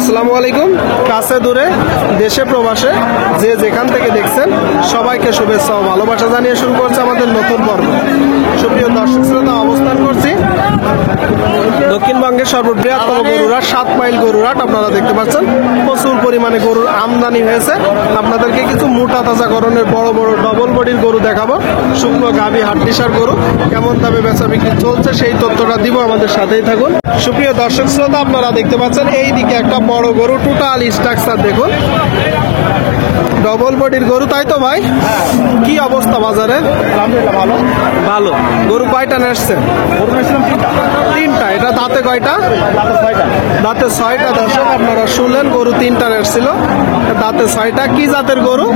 আসসালামু আলাইকুম। কাছে দূরে দেশে প্রবাসে যে যেখান থেকে দেখছেন সবাইকে শুভেচ্ছা ও ভালোবাসা জানিয়ে শুরু করছে আমাদের নতুন পর্ব। সুপ্রিয় দর্শক শ্রোতা, অবস্থান করছি দক্ষিণবঙ্গের সর্ববৃহত্তম গরুরাট 7 মাইল গরুরাট। আপনারা দেখতে পাচ্ছেন প্রচুর পরিমাণে গরুর আমদানি হয়েছে। আপনাদেরকে কিছু মোটা তাজা গরনের বড় বড় ডবল বডির গরু দেখাবো। শুকনো গাভী হাড্ডিসার গরু কেমন দামে বেচা বিক্রি চলছে সেই তথ্যটা দিব, আমাদের সাথেই থাকুন। সুপ্রিয় দর্শক শ্রোতা, আপনারা দেখতে পাচ্ছেন এইদিকে একটা বড় গরু, টোটাল স্ট্রাকচার দেখুন, ডবল বডির গরু, তাই তো ভাই? কি অবস্থা বাজারে? ভালো ভালো। গরু কয়টা নেসছে? তিনটা। এটা দাঁতে কয়টা? দাঁতে 6টা। দর্শক আপনারা শুনলেন, গরু 3টা নেসছিল, দাঁতে 6টা। কি জাতের গরু?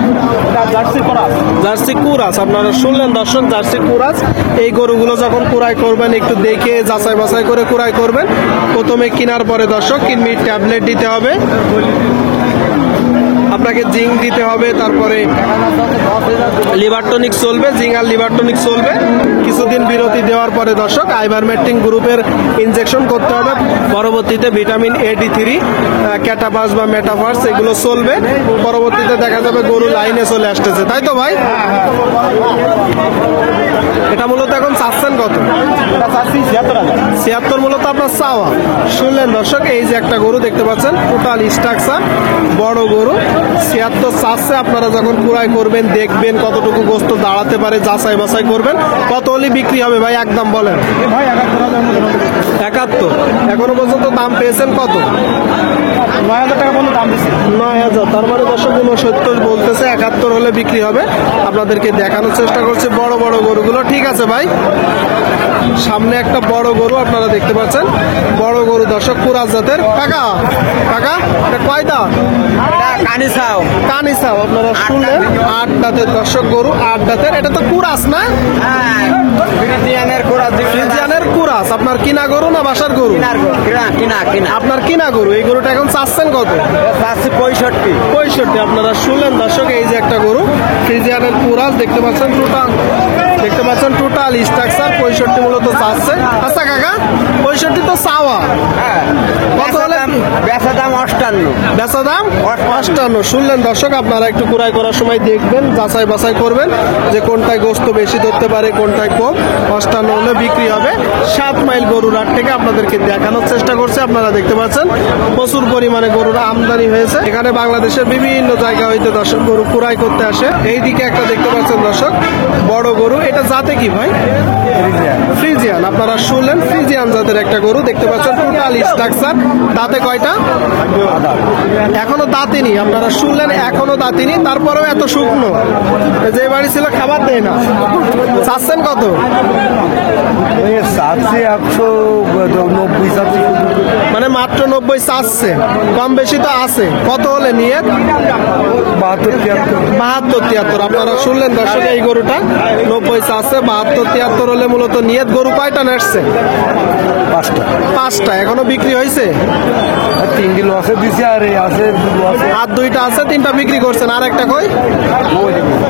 জার্সি কুরাস। আপনারা শুনলেন দর্শক, জার্সি কুরাস। এই গরুগুলো যখন কুড়াই করবেন একটু দেখে যাচাই বাছাই করে কুড়াই করবেন। প্রথমে কেনার পরে দর্শক কিনমি ট্যাবলেট দিতে হবে, আপনাকে জিঙ্ক দিতে হবে, তারপরে লিভার টনিক চলবে, জিঙ্ক আর লিভার টনিক চলবে। কিছুদিন বিরতি দেওয়ার পরে দর্শক আইভারমেকটিন গ্রুপের ইনজেকশন করতে হবে। পরবর্তীতে ভিটামিন A-D3, ক্যাটাপাস বা মেটাফার্স এগুলো চলবে। পরবর্তীতে দেখা যাবে গরু লাইনে চলে আসতেছে, তাই তো ভাই? এটা মূলত এখন চাচ্ছেন কত? 76 মূলত আপনার চাওয়া। শুনলেন দর্শক, এই যে একটা গরু দেখতে পাচ্ছেন, টোটাল স্ট্রাকচার বড় গরু, 76 চাচ্ছে। আপনারা যখন কুড়াই করবেন দেখবেন কতটুকু গোস্ত দাঁড়াতে পারে, যাচাই বাছাই করবেন। কত হলে বিক্রি হবে ভাই, একদম বলেন? 71। এখনো পর্যন্ত দাম পেয়েছেন কত? 9,000 টাকা পর্যন্ত দাম দিচ্ছে। 9,000। তার মানে দর্শক 69 বলতেছে, 71 হলে বিক্রি হবে। আপনাদেরকে দেখানোর চেষ্টা করছি বড় বড় গরুগুলো। ঠিক আছে ভাই, সামনে একটা বড় গরু আপনারা দেখতে পাচ্ছেন, বড় গরু দর্শক, কুরাস জাতের। কাকা কাকা এটা কয় দাঁত? কানিসাও কানিসাও। আপনারা শুনলেন 8 দাঁতের দর্শক গরু, 8 দাঁতের। এটা তো কুরাস না? ফ্রিজিয়ানের কুরাস। আপনার কিনা গরু না বাসার গরু? কিনা আপনার কিনা গরু। এই গরুটা এখন চাচ্ছেন কত? 65। আপনারা শুনলেন দর্শক, এই যে একটা গরু ফ্রিজিয়ানের কুরাস দেখতে পাচ্ছেন, টোটাল স্ট্রাকচার 65 মূলত চাচ্ছে। আচ্ছা কাকা, 65 তো চাওয়া, কত হলে বেচা দাম 58? বেচা দাম 58। শুনলেন দর্শক, আপনারা একটু কুড়াই করার সময় দেখবেন, যাচাই বাছাই করবেন যে কোনটায় গোস্ত বেশি ধরতে পারে, কোনটায় কম। 58 হলে বিক্রি হবে। 7 মাইল গরুর হাট থেকে আপনাদেরকে দেখানোর চেষ্টা করছে। আপনারা দেখতে পাচ্ছেন প্রচুর পরিমাণে গরুর আমদানি হয়েছে। এখানে বাংলাদেশের বিভিন্ন জায়গা হইতে দর্শক গরু কুড়াই করতে আসে। এইদিকে একটা দেখতে পাচ্ছেন দর্শক বড় গরু, এটা জাতে কি ভাই? ফ্রিজিয়ান। আপনারা শুনলেন ফ্রিজিয়ান জাতের একটা গরু দেখতে পাচ্ছেন, টোটাল স্ট্রাকচার। দাঁতে কয়টা? এখনো দাঁতিনি। আপনারা শুনলেন এখনো দাঁতিনি, তারপরেও এত শুকনো, যে বাড়ি ছিল খাবার দেয় না। চাচ্ছেন কত? 190। মানে মাত্র 90 চাচ্ছে, কম বেশি তো আছে। কত হলে নিয়ে? 72-73। আপনারা শুনলেন দর্শক, এই গরুটা 90 চাচ্ছে, 72-73 হলে মূলত নিয়ত। গরু কয়টা নেসছে? 5টা। এখনো বিক্রি হয়েছে? 3 লসে দিছে, আর এই আছে আর 2টা আছে, 3টা বিক্রি করছেন। আর একটা কই?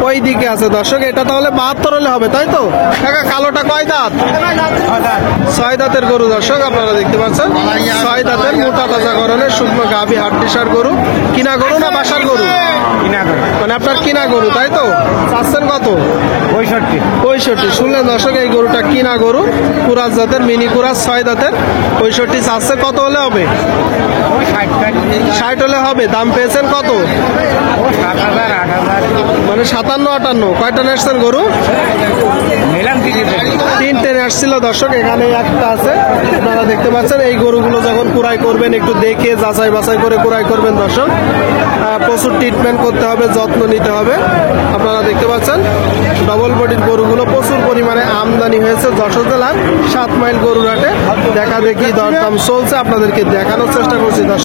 ওই দিকে আছে দর্শক। এটা তাহলে 72 হলে হবে, তাই তো? কাকা কালোটা কয় দাঁত? 6 দাঁতের গরু দর্শক, আপনারা দেখতে পাচ্ছেন 6 দাঁতের মোটা তাজা গরনের শুকনো গাভী হাড্ডিসার গরু। কিনা গরু না বাসার গরু? মানে আপনার কিনা গরু, তাই তো? চাচ্ছেন কত? 65। শুনলেন দর্শক, এই গরুটা কিনা গরু, কুরাস জাতের, মিনি কুরাস, 6 দাঁতের, 65 চাচ্ছে। কত হলে হবে? 60 হলে হবে। দাম পেয়েছেন কত? 7,000-8,000। মানে 57-58। কয়টা নেসছেন গরু? 3টে আসছিল দর্শক, এখানে একটা আছে। আপনারা দেখতে পাচ্ছেন এই গরুগুলো যখন কুড়াই করবেন একটু দেখে যাচাই বাছাই করে কুড়াই করবেন দর্শক। প্রচুর ট্রিটমেন্ট করতে হবে, যত্ন নিতে হবে। আপনারা দেখতে পাচ্ছেন ডবল বডির গরুগুলো প্রচুর পরিমাণে আমদানি হয়েছে যশোর জেলার 7 মাইল গরুর হাটে। দেখা দেখি দরদাম চলছে, আপনাদেরকে দেখানোর চেষ্টা করছি দর্শক।